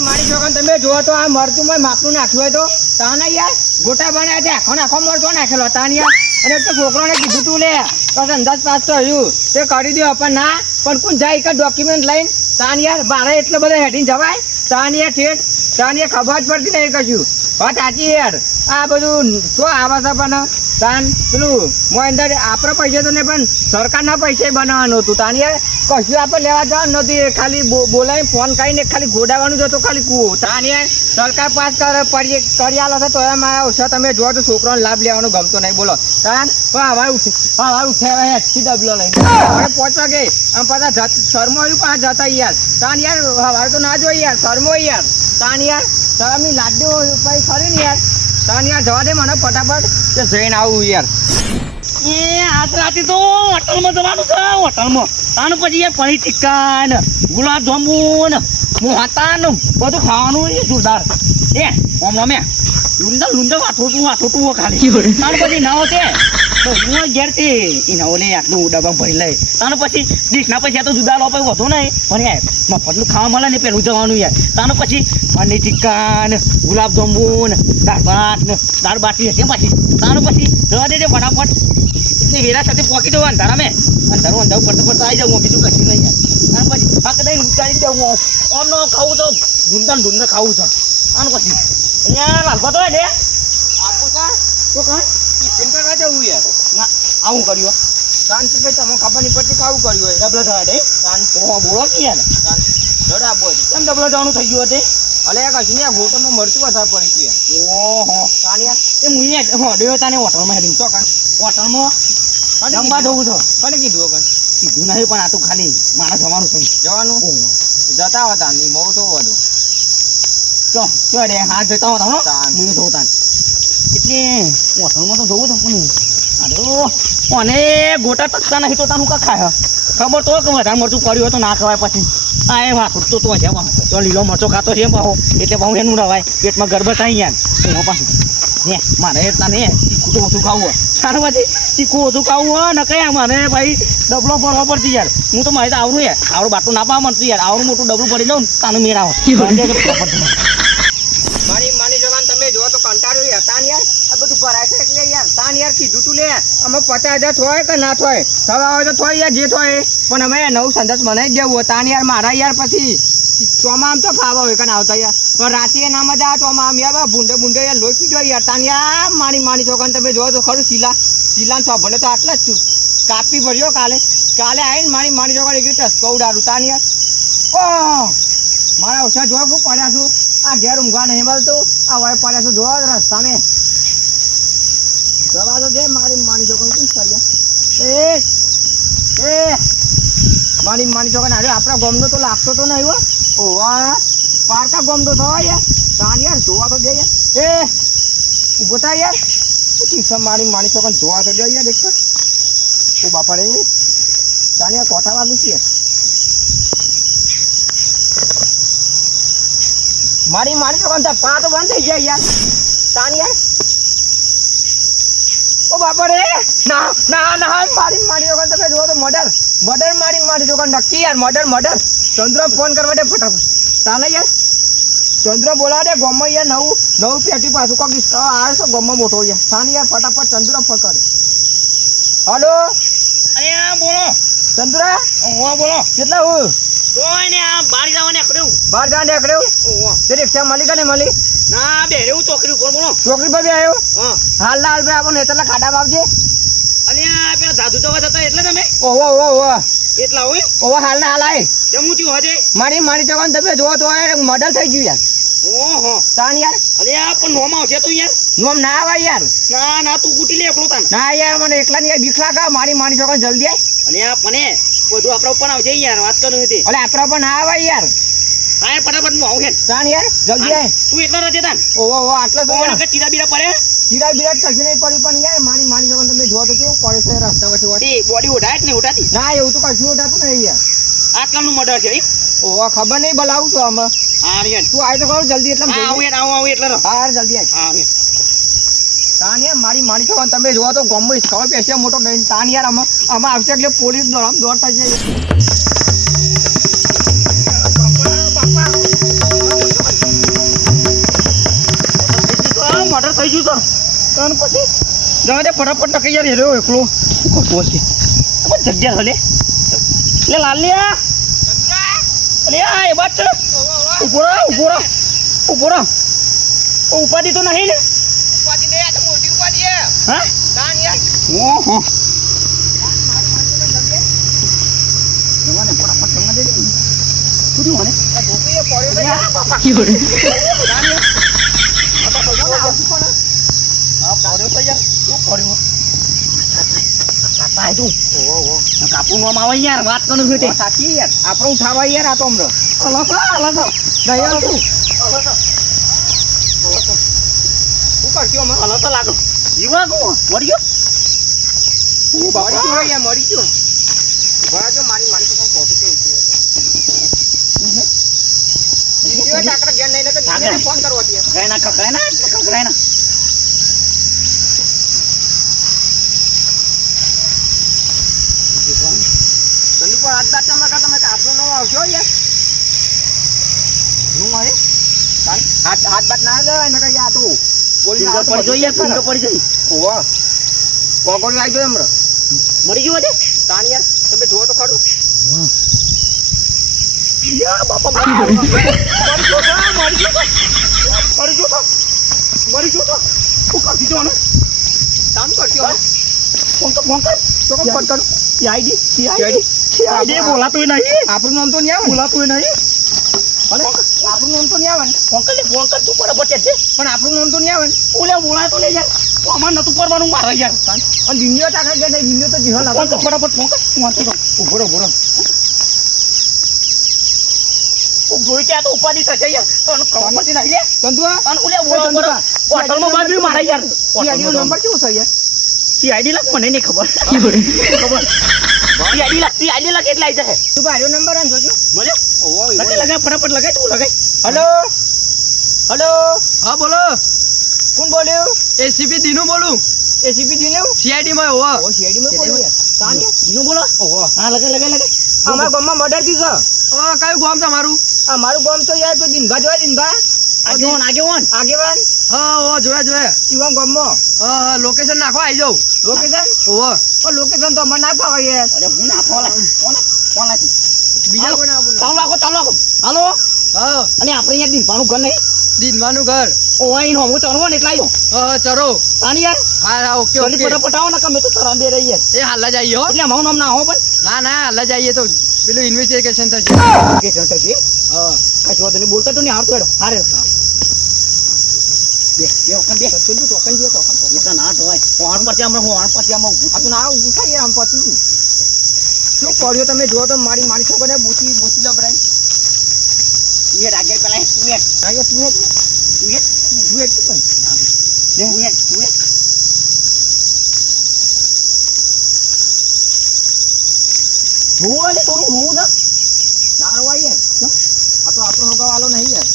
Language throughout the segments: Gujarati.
મારી છોકરા તમે જોવો તો આ મરચું માં માપનું નાખ્યું હોય તો તાને યાર ગોટા બનાવ્યા છે આખો આખો મરચો નાખેલો તાન યાર અને તો છોકરાને કીધું તું લે બસ અંદાજ પાસ તો હજુ તે કરી દો પણ ના પણ કોણ જાય કે ડોક્યુમેન્ટ લઈને તાન યાર બારે એટલે બધા હેઠીને જવાય તાન યાર ઠેઠ તાન યાર ખબર જ પડતી નહીં કશું વાત સાચી યાર આ બધું શું આવે છે પણ તાન પેલું મોં અંદર આપણા પૈસા તો નહીં પણ સરકારના પૈસા બનાવવાનું હતું તાન યાર કશું આપણે લેવા જવાનું નથી ખાલી બોલાવી ફોન કરીને ખાલી ગોડાવાનું જ હતું ખાલી કૂવો તાન યાર સરકાર પાસ કરી આલો છે તો એમાં આવશે તમે જો તો છોકરાને લાભ લેવાનો ગમતો નહીં બોલો તાન પણ હવે ઉઠાવે હેઠી ડબલો લઈને હવે પહોંચવા ગઈ આમ પાછા શરમો આવ્યું પાછા જતા યાર તાન યાર હવે તો ના જોઈએ યાર શરમો યાર તાન યાર શરમની લાડ્યો ભાઈ ખરી ને યાર તાન યાર જવા દે મને ફટાફટ કે જઈને આવું યાર એ આજ રાતે તો હોટલમાં જવાનું છે હોટલમાં તાનું પછી યાર પનીર ટિક્કા ને ગુલાબ જાંબુ ને મોહતા ને બધું ખાવાનું એ જોરદાર એ ઓમ રમે લુંડા વાથોટું ખાલી તાનું પછી નાવો તે તો હું ઘેરથી એ નવો લે આટલું ડબ્બા ભરી લે તાનું પછી ડીશના પૈસા તો જુદા લો વધુ નહીં પણ યાર મફતનું ખાવા મળે ને પેલું જવાનું યાર તાનું પછી પનીર ટિક્કા ને ગુલાબ જાંબુ ને દાળ બાટી હશે પછી તાનું પછી જવા દેજે ફટાફટ ને વેરા સાથે પોકી દઉં અંધારા મેં અંધારું પડતો આવી જાઉં બીજું કશું નહીં યાર અને પછી હક દઈને ઉતારી દઉં આમ નો ખાવું તો ઢૂંઢા ખાવું છે આનું પછી અહીંયા લાલપા તો લે આપું સર તો કાં ટિફિન કરવા જવું યાર ના આવું કર્યું શાંત ભાઈ તમને ખબર નહીં પડતી આવું કર્યું હોય ડબલો થયા દે ઓહો બોલો કે યાર દડા બોલ કેમ ડબલો જવાનું થઈ ગયું હતું અલે કશું નહીં આ ગોટમાં મરચું વધારે પડી ગયું યાર ઓહો તાન યાર એ હું હો ડ્યો તાને હોટલમાં હેડી તો કાન હોટલમાં જમવા જવું છો કોને કીધું કાન કીધું નહીં પણ આ તો ખાલી મારા જવાનું થઈ જવાનું ઓહો જતા હતા ની મઉ તો વધુ ચો રે હાથ જતા હતા હો તાન હું જોઉં તાન એટલે હોટલમાં તો જવું તો પણ અરે અને ગોટા ટકતા નહીં તો તાનું કા ખાય ખબર તો કે વધારે મરચું કર્યું હોય તો ના ખવાય પછી આ એ વાત તો છે તો લીલો મરચો ખાતો છે પાહો એટલે પાહું એનું રવાય પેટમાં ગરબડ થઈ ગયા હું પાછું હે મારે એટલા ને તીખું તો ઓછું ખાવું હોય સારું પછી તીખું ઓછું ખાવું હોય ને કયા મારે ભાઈ ડબલો ભરવા પડતી યાર હું તો મારે તો આવડું યાર આવડું બાટલું ના પાવા મળતું યાર આવડું મોટું ડબલું ભરી લઉં ને તાનું મેળાવો મારી જવાન તમે જો તો કંટાળ્યું તાન યાર આ બધું ભરાય છે એટલે યાર તાન યાર કીધું તું લે અમે 50,000 થોય કે ના થોય થવા હોય તો થોય યાર જે થોય પણ અમે નવું સંદેશ બનાવી દેવું તાન યાર મારા યાર પછી ચોમા આમ તો ખાવા હોય કે આવતા યાર પણ રાતે ના મજા આવે ચોમા આમ યાર ભૂંડે યાર લોહી પીજો યાર તાન યાર મારી છોકરાને તમે જો તો ખરું શીલા છો ભલે તો આટલા જ છું કાપી ભર્યો કાલે આવીને મારી છોકરા એક ટસકવડારું તાન યાર ઓહ મારા ઓછા જોવા ખૂબ પડ્યા છું આ ઘેર ઊંઘવા નહીં મળતું આ વાય પડ્યા છું જોવા રસ્તા મેં જવા તો દે મારી છોકરાને શું થયા એ મારી છોકરાને અરે આપણા ગામનો તો લાગતો તો નહીં હો ઓવા પારકા ગામનો થવા યાર તાન યાર જોવા તો દે યાર એ ઊભો થાય યાર શું મારી છોકરાને જોવા તો દે યાર દેખતા ઓ બાપા રે તાન યાર કોઠા વાગું છે મારી છોકરાને પા તો બંધ થઈ જાય યાર તાન યાર ઓ બાપા રે ના મારી છોકરાને તમે જોવો તો મર્ડર મારી છોકરાને નક્કી યાર મર્ડર ચંદ્ર ફોન કરવા દે ફટાફટ તાને યાર ચંદ્ર બોલાવા દે ગોમમાં યાર નવું પેટી પાછું કોક આવે છે ગોમમાં મોટો યાર તાને યાર ફટાફટ ચંદ્ર ફોન કરે હલો અરે બોલો ચંદ્ર ઓહો બોલો કેટલા હું કોઈ ને આ બહાર જવા નીકળ્યું બહાર જવા નીકળ્યું ઓહો તે રિક્ષા મળી કે નહીં મળી ના બે રેવું ચોકરી ઉપર બોલો ચોકડી પર બી આવ્યો હા હાલ ભાઈ આપણને એટલા ખાડામાં આવજે અને આ પેલા દાદુ જવા હતા એટલે તમે ઓહો એટલા હોય હાલ આય કેમ હું થયું હજે મારી જવાન તમે જોવો તો મર્ડર થઈ ગયું યાર ઓહો તાન યાર અરે આ પણ નોમ આવશે તું યાર નોમ ના આવે યાર ના તું કૂટી લે એકલો તાન ના યાર મને એકલા ની બીક લાગે મારી છોકરાને જલ્દી આય અને આ પણ બધું આપણા ઉપર આવજે યાર વાત કરું હતી અલે આપણા પણ ના આવે યાર હા ફટાફટ હું આવું તાન યાર જલ્દી આય તું એટલા રજે તાન ઓહો આટલા કોણ કે ચીરા બીરા પડે ચીરા બીરા કશું નહીં પડ્યું પણ યાર મારી છોકરાને તમે જોવો તો કેવું પડે છે રસ્તા વચ્ચે બોડી ઉઠાય જ નહીં ઉઠાતી ના એવું તો કશું ઉઠાતું નહીં યાર આટલાનું મર્ડર છે ઓહો ખબર નહીં બોલાવું તો અમે હા યાર તું આય તો ખરો જલ્દી એટલે આવું એટલે હા જલ્દી આય હા તાન યાર મારી છોકરાને તમે જોવો તો ગોમમાં સ્થળ પેશે મોટો દઈને તાન યાર અમે આવશે એટલે પોલીસ દોડતા જઈએ મોટર થઈ ગયું તો તને પછી જવા દે ફટાફટ ટકી યાર હેરો એકલો શું કરતો હશે બસ જગ્યા હલે લે લાલિયા અરે આ એ બાત ઉભો રહો ઉપાધિ તો નહીં ને ઉપાધિ નહીં, આ તો મોટી ઉપાધિ હે. હા તાન યાર. ઓહો જવાને ફટાફટ જવા દે શું થયું મને આ ધોકીએ પડ્યો તો યાર. બાપા તાન યાર. હા પડ્યો તો યાર શું પડ્યો કાપા તું ઓહો. કાપુ નો આવે યાર વાત કરું છું તે સાચી યાર. આપણે ઉઠાવા યાર આ તો હમણાં. અલગ દયા તું. શું કરશું અમે? અલગ તો લાગો જીવા કો મરી ગયો મરી ગયો યાર, મરી ગયો. ઉભા જો મારી તો કોઈ ખોટું કેવું છે. જીવ્યો ટાકરા ઘેર નહીં ને તો જીવ્યોને ફોન કરવો હતી. કઈ ના તને પણ હાથ દાંત ચમકા તમે આપણો નો આવશો યાર. હું આવે હાથ બાત ના જાય ને કઈ આ તો બોલી ફિંગર પડી જોઈ યાર ફિંગર પડી જઈ ઓવા કોકોડ લાગી ગયો હમણાં. મરી ગયો છે તાન યાર તમે જુઓ તો ખરું. યા બાપા મરી ગયો શું કરતી જો ને તાન કરશો હવે. ફોન કર તો કોણ ફોન કરું? આઈડી બોલાતું નહીં આપણું નામ તો નહીં આવે ને? બોલાતું નહીં ભલે, આપણું નામ તો નહીં આવે ને? ફોન કર તું બરાબર છે પણ આપણું નામ તો નહીં આવે ને? ઓલે બોલાતું નહીં યાર તો અમાર નતું કરવાનું મારે યાર તાન. અને દિનીઓ ટાકા ગયા નહીં, દિનીઓ તો જીવન ફોન આપો. કર ફટાફટ ફોન કર હું વાંચી દઉં ઉભો રહો, ઉભો રહો. તું જોઈ ત્યાં તો ઉપાધિ થશે યાર તો કમરથી નાખી લે ચંદુઆ, અને ઓલે બોલા હોટલમાં બાજુ મારે યાર સીઆઈડીનો નંબર કેવો છે યાર? સીઆઈડી લાખ મને નહીં ખબર ખબર સીઆઈડી લાખ એટલે આવી જશે તું ભાઈનો નંબર આમ જોજો. મળ્યો ઓહો, લગાય ફટાફટ લગાય તું લગાય હેલો હેલો, હા બોલો, કોણ બોલ્યું? એસીપી દીનું બોલું, એસીપી દિનેવ? સીઆઈડી માં હોવા. ઓ સીઆઈડી માં બોલ્યું યાર. તાન યાર. જીનું બોલો ઓહો. હા લગાય અમારા ગામમાં મર્ડર થયું છે. કયું ગામ તમારું? મારું ગામ તો યાર કોઈ દિનભા જોયા, દિનભા આગેવાન આગેવાન હા જોયા જોયા. ઈવાન ગામમાં હા લોકેશન નાખો આવી જાઉં. લોકેશન. હોવા પણ લોકેશન તો મને ના ફાવે યાર. અરે હું ના ફોલા કોણ બીજા કોઈ ના બોલો. ચાલો લાગો હાલો હા અને આપણે અહીંયા દીનપાનું ઘર નહીં દીનવાનું ઘર. ઓ અહીં હું ચરવો ને એટલે આવ્યો હા ચરો. તાની યાર હા ઓકે જલ્દી ઓકે. ફટાફટ આવો ને કમે તો તરા બે રહી યાર એ હાલ જ આવીએ હો. એટલે મારું નામ ના આવો પણ ના હાલ જ આવીએ તો પેલું ઇન્વેસ્ટિગેશન થશે. કે ચંતા છે હા કશું વાંધો નહીં બોલતા તો નહીં હારતો હેડો હારે બે ઓકન બે ચંદુ ટોકન જે ટોકન. એટલા ના ઢોય હોણ પર આમ ઊભું આ તો ના ઊભું થાય યાર, આમ પતી ગયું. શું કર્યો તમે જુઓ તો મારી છોકરીને બોચી લબરાઈ. એ રાગે પેલા તું એક ના યાર, તું હેડ યાર. તું એક તું હેડ તું પણ. રોલે થોડું રોવું ના ના રવાય યાર. કેમ? આ તો આપણો હગાવાલો નહીં યાર.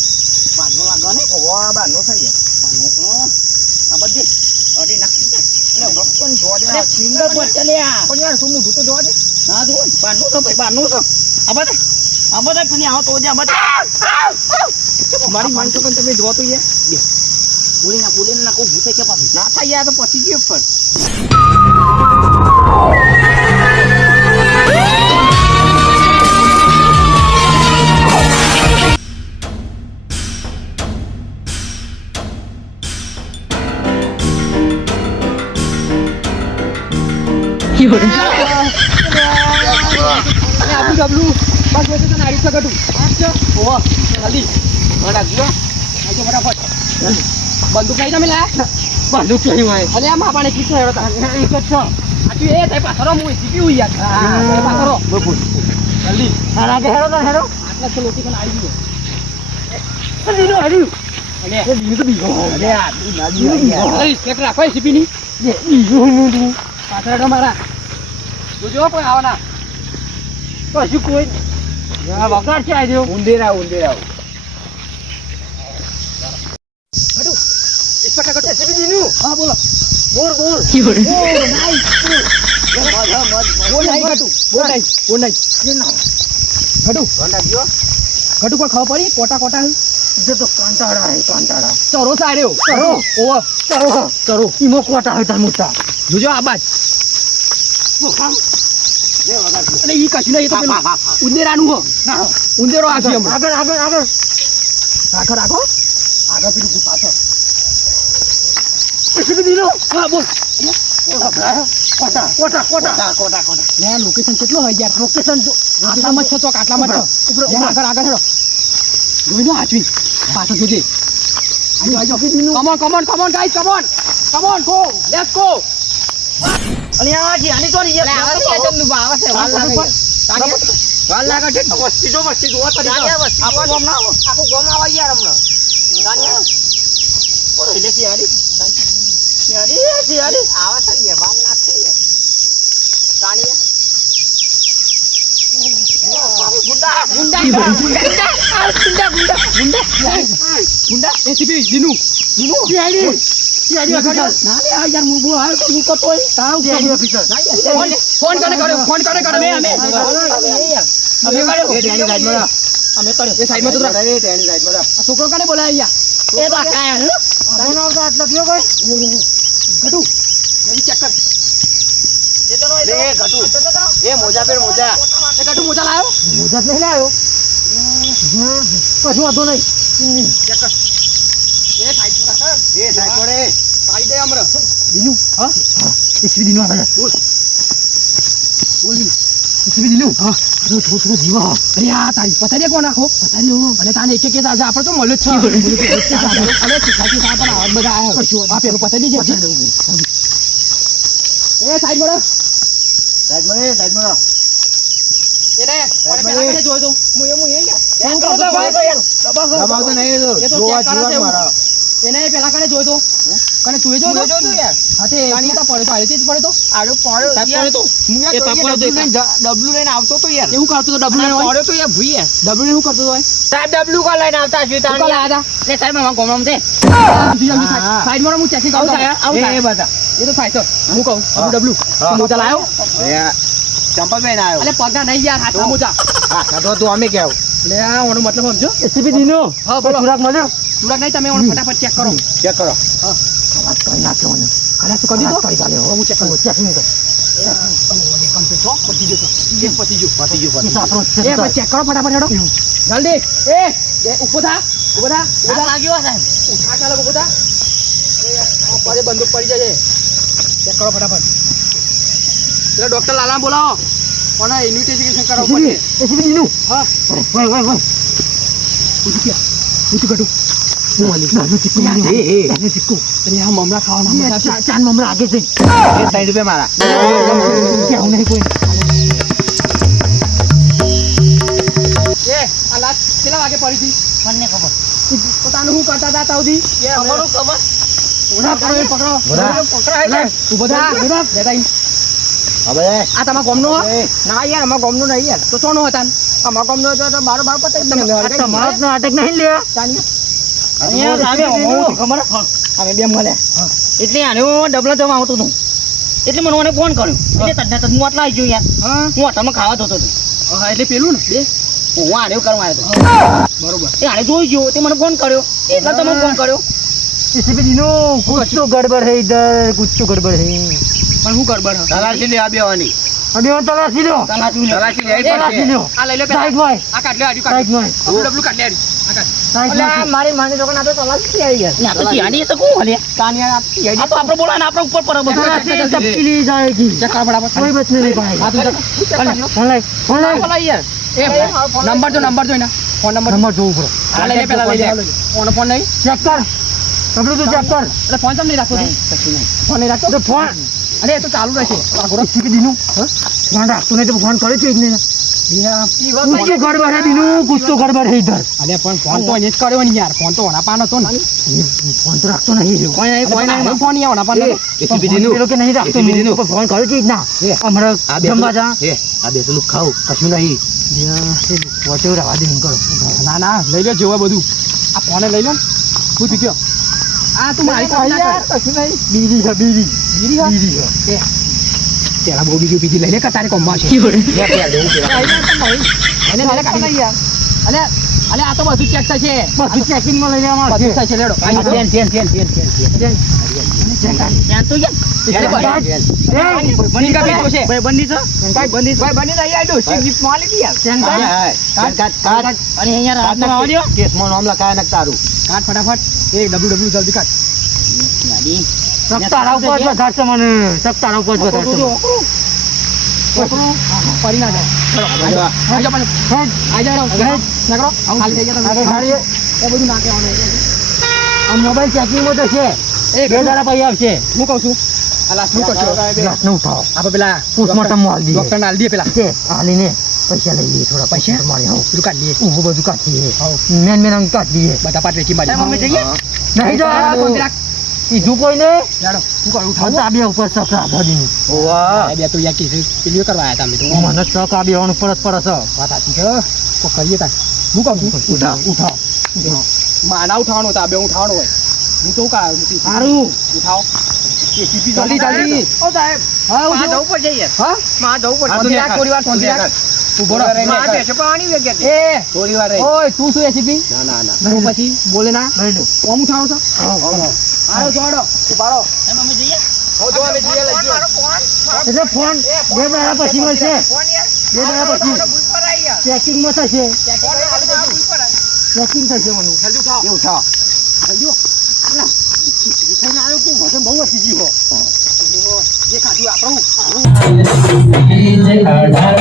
બાંધો લાગો ને ઓવા બારનો થાય યાર. બાંધો તો આ બધી અડી નાખી દે એટલે વખ પણ જોવા દે. અરે ફિંગર પર ચલ્યા પણ યાર શું મોઢું તો જોવા દે. ના જો બાંધો તો ભાઈ બાંધો તો આ બધા પેલી આવો તો જે આ બધા મારી માન છોકરીને તમે જોવો તો યાર. બોલીને ના કોઈ ભૂતે કે પાછું ના થાય યાર, તો પતી ગયો પણ. આપણું ડબલું બસ બસ તને આડી શકતું. ઓહો જલ્દી રાખજો. આવજો ફટાફટ. બંદૂક કઈ તમે લાયા? બંદૂક નહીં હોય અલે આ માપાને કીધું હેડો તા. એક જ છો આટલું એ થાય પાછળ હું સીપી યાર. હા પાછળ જલ્દી. હા રાગે હેડો તો હેડો આટલા તો લોટી પણ આવી ગયો. દીનો હર્યું અલે એ દીનો તો બીજો અલે આ અરે એક રાખો એ સીપીની. બીજો હું તું પાછળ હેડો મારા. જોજો કોઈ આવવાના. કશું કોઈ વગાડ છે આ જો ઉંદેરા. હટુ ફટાફટ સીપી દીનું. હા બોલો બોલ ઓ નાઈસ. બોલ નાઈ હટુ. બોલ નાઈ. હટુ. ઘટુ કોઈ ખબર પડી? કોટા. જે તો કાંટાળા હે કાંટાળા ચરો સાર્યો ચરો. ઓવો ચરો ચરો ઈમો કોટા હોય તાર મોટા જોજો આ બાજ અને ઈ કશું નહીં, એ તો પેલું ઉંદેરાનું હો. ઉંદેરો આ છે હમણાં. આગળ આગળ આગળ રાખો રાખો. આગળ પેલું ગુફા છે એસી દીનો હા બોલ. કોટા કોટા કોટા કોટા કોટા યાર લોકેશન કેટલો હોય યાર. લોકેશન જો આટલામાં જ છે ચોક, આટલામાં જ છે. ઉભરો, યાર, આગળ આગળ હેડો. જોઈ લો હાચવી પાછળ જોજે. આજો come on come on come on guys come on come on go let's go. અને આ છે આની તો આવે છે ચંદુબા, આવે છે. વાલ લાગે છે. વાલ લાગે છે. વસ્તી જો તાનિયા વસ્તી આપણું ગામ ના આવો. આખું ગામ આવે યાર હમણાં. તાનિયા બોલો એટલે શિયાળી આવે છે યાર, વાલ નાખશે યાર. તાનિયા ગુંડા ગુંડા ગુંડા આ ગુંડા ગુંડા ગુંડા ગુંડા એસીપી દીનું શિયાળી શિયાળી ના લે આ યાર હું બો હાલ હું તો તોય તાવ શિયાળી ઓફિસર ફોન કોને કર્યો, ફોન કોને કર્યો? અમે કર્યો. અમે કર્યો એ સાઈડમાં તો આ છોકરો કોને બોલાય અહીંયા? એ તો કાયા હે આટલો થયો કોઈ ગટુ જલ્દી ચેક કર. લે ઘટુ એ મોજા પેર મોજા એ ગટુ મોજા લાયો? મોજા જ નહીં લાયો કશું વાંધો નહીં ચેક કર. એ સાઈડ પર એ સાહેબ પડે પાડી દે અમર. દીનું હા એસી દીનું આવે બોલ બોલ દી. એસી દીનું હા થોડું જીવા અરે આ તારી પતારી કોણ નાખો? પતાર્યો અને તાને એક એક આજે આપણે તો મળ્યો જ છે. અરે ચીખાચી સાહેબ પણ આવા બધા આયા. આ પેલું પતારી છે. એ સાઈડ મળો. સાહેબ મળે એને કોને પેલા કને જોયો તો? હું એ યાર. હું કરતો દબાવતો નહીં તો. એ તો જોવા ચેક કરે છે જીવન મારા. એને પેલા કને જોયો તો? કને તું એ જોયો હું તો? જોતું યાર. હા તે પડ્યો તો આડેથી જ પડ્યો તો? આડો પડ્યો સાહેબ યાર. પડ્યો તો? હું યાર એ તાપવાનો ડબલું દેખા. ડબલું લઈને આવતો તો યાર. એવું કરતો તો ડબલું અને હોય? પડ્યો તો યાર ભૂઈ યાર. ડબલું શું કરતો હોય? સાહેબ ડબલું કા લઈને આવતા હશે શું કાલે આયા હતા? લે સાહેબ મારા ગોમરામ દે સાઈડ માં હું ચેકિંગ કરું. આવું થાય. એ બધા એ તો થાય સર. હું કહું હા. ડબલું હા. મોજા લાયો? ચંપલ પહેરીને આવ્યો. અલે પગા નહીં યાર, હાથમાં મોજા. હા તો તું અમે કેવું એટલે આ ઓનો મતલબ સમજો. એસી દીનો હા બોલો. સુરાગ મળ્યો સુરત નહીં, તમે ઓનો ફટાફટ ચેક કરો. ચેક કરો. વાત કરી નાખ્યો મને ખલાસ તો કરી દીધો? કરી ચાલે હું ચેક કરું. ચેકિંગ કર પતી જશો. એ પતી ગયું. આપણો એ પછી ચેક કરો ફટાફટ હેડો. જલ્દી. એ ઉભો થા. ઉભો થા. ઉભો થા. લાગ્યો સાહેબ ઉઠા ચાલો ઉભો થા. અરે આ પાછે બંદૂક પડી જશે. ચેક કરો ફટાફટ. પેલા ડોક્ટર લાલા બોલાવો. કોને ઇન્વિટેશન કરાવવું પડશે. એસી દીનું હા. વાય પૂછું ક્યાં? પૂછું કટું. હું વાલી નાનું ચીકુ નાનું ચીકુ અરે આ મમરા ખાવાના મજા છે. ચાન મમરા આગે જઈ એ 60 રૂપિયા મારા. ક્યાં નહીં કોઈ એ આ લાસ્ટ કેટલા વાગે પડી હતી? મને ખબર પોતાનું શું કરતા હતા તાવથી? અમારું ખબર ઉભા કરો, એ પકડો. ઉભા. પકડાય છે. ઉભો થા. બેટા અહીં. હવે આ તમારા ગામનો હો? ના યાર અમારા ગામનું નહીં યાર. તો ચોનો હતા? અમારા ગામનું હતો તો બારો બાર પતાવી તમે તમારો નાટક નહીં લે અહીંયા લાગે હું ખબર અમે બે મળે. એટલે આને હું ડબલા જવા આવતો હતો એટલે મને મને ફોન કર્યો એટલે તને હું આટલા આવી ગયો યાર હા હું હોટલમાં ખાવા જતો હતો હા, એટલે પેલું ને બે હું આને કરવા આવ્યો હતો બરોબર. એ આને જોઈ ગયો તે મને ફોન કર્યો એટલે તમે ફોન કર્યો कुछ तो गड़बड़ है इधर कुछ तो गड़बड़ है પણ હું ગડબડ હ? તલાશી લેવા બેવાની. अभी और तलाशी लो તલાશી લેવી तलाशी પડશે. लो આ લઈ લો પેલા. साइड में આ કાઢ લે, આડ્યું કાઢ. साइड में આપણું ડબલું કાઢ લે, આડ્યું. આ કાઢ. साइड में મારી માની દુકાન આ તો તલાશી આવી યાર. ના તો સિયાણી તો કોણ હલે તાનિયા આ તો આપણે બોલા ને આપણે ઉપર પર બધું तलाशी सबकी ली जाएगी ચેક કર ફટાફટ. कोई बचने नहीं पाएगा આ તું check. Phone like phone like બોલા યાર. એ નંબર જો એના ફોન નંબર नंबर दो ऊपर આ લઈ લે પેલા લઈ લે. ઓનો ફોન નહીં चेक कर डब्ल्यू तो चेक कर એટલે ફોન કેમ નહીં રાખતો તું? ફોન નહીં રાખતો? तो फोन અરે એ તો ચાલુ રહેશે. किसी के दिनों फोन रख तूने तो फोन करे थे इतने कुछ तो गड़बड़ है दिनों कुछ तो गड़बड़ है इधर અરે પણ ફોન તો અહીંયા જ કર્યો ને યાર. ફોન તો ઓના પાન હતો ને. फोन तो रखतो नहीं है કોઈ નહીં ફોન અહીંયા ઓના પાન હતો. પેલો કે નહીં રાખતો એસીબી હું ફોન કર્યો છે જ ના હમણાં જમવા જા આ બેસલું ખાવ કશું નહીં. વોટે રવા દે કરો ના ના લઈ લો જેવું બધું. આ ફોને લઈ લો ને. હું તું કયો આ તું મારી પાસે ના કર. કશું નહીં બીડી છે બીડી બીડી હા? બીડી છે પેલા બહુ બીજું બીજી લઈ લે કે તારે કોમમાં છે. એને લઈ લે કાઢી લે. અલે અલે આ તો બધું ચેક થશે બધું ચેકિંગમાં લઈ લેવામાં આવશે. બધું થશે લેડો આ ધ્યાન, ધ્યાન, ધ્યાન, ધ્યાન, ધ્યાન, ધ્યાન. ધ્યાન તો યાર. બની કા બેઠો છે ભાઈ બંધી છો? ભાઈ બની નહીં આડો જીપ માલી દી યાર ધ્યાન કર. અને અહીંયા રાતનો આવવા દ્યો. કાટ ફટાફટ એ ડબલ્યુ જલ્દી કાટ સત્તારા ઉપર જ વધારશે મને. સત્તારા ઉપર જ વધારશે મને. પડી ના જાય ચલો આજો પણ આ જાઓ નકરો ખાલી થઈ ગયા તમે આગળ એ બધું નાખે આ મોબાઈલ ચેકિંગમાં તો છે. એ બે દાડા પછી આવશે. હું કહું છું આ લાસ્ટ હું કરશો રાતનો ઉઠાવો. આપણે પેલા પોસ્ટમોર્ટમ માં આલી દઈએ. ડોક્ટર ને આલી દઈએ પેલા છે આલીને પૈસા લઈ લઈએ. થોડા પૈસા મારી આવો. પેલું કાઢ દઈએ ઊભું બધું કાઢી દઈએ. મેન અંગ કાઢી દઈએ. બધા પાટ વેચી મારી મમ્મી જઈએ? નહીં નહીં જો જવાનું. કીધું કોઈને? જાડો હું કરું આ તાબિયા ઉપર શક રાખવાની. આ બે તો યાર કીધું પેલી કરવા આયા તમે તો મને શક આ બેવાનું પરત પરત છે. વાત સાચી છે તો કરીએ તાર હું કહું છું ઉઠાવ. માના ઉઠાવવાનો હતા બે ઉઠાવવાનો હોય હું તો કા સારું. ઉઠાવ જલ્દી જલ્દી ઓ સાહેબ હા માં જવું પડશે યાર હા માં જવું પડશે શાંતિ રાખ, થોડી વાર શાંતિ રાખ. ઉભો રહો. માં બેસે પાણી વેગે છે એ થોડી વાર રહી. ઓય તું શું એસીપી નહીં પછી બોલે ના લઈ લો. ઓમ ઉઠાવો છો આવો જોડો ઉભાડો મમ્મી જઈએ? હો જો અમે જીએ લઈ ગયો એટલે ફોન બે દાડા પછી મળશે. ફોન યાર બે દાડા પછી ભૂલ પર આવી યાર ચેકિંગમાં થશે. ફોન આલી દો ભૂલ પર ચેકિંગ થશે મને. જલ્દી ઉઠાવ એ ઉઠાવ. જલ્દી થઈને આવ્યો કે વજન બહુ વધી ગયું હો. જે ખાધું આપણું અઢાર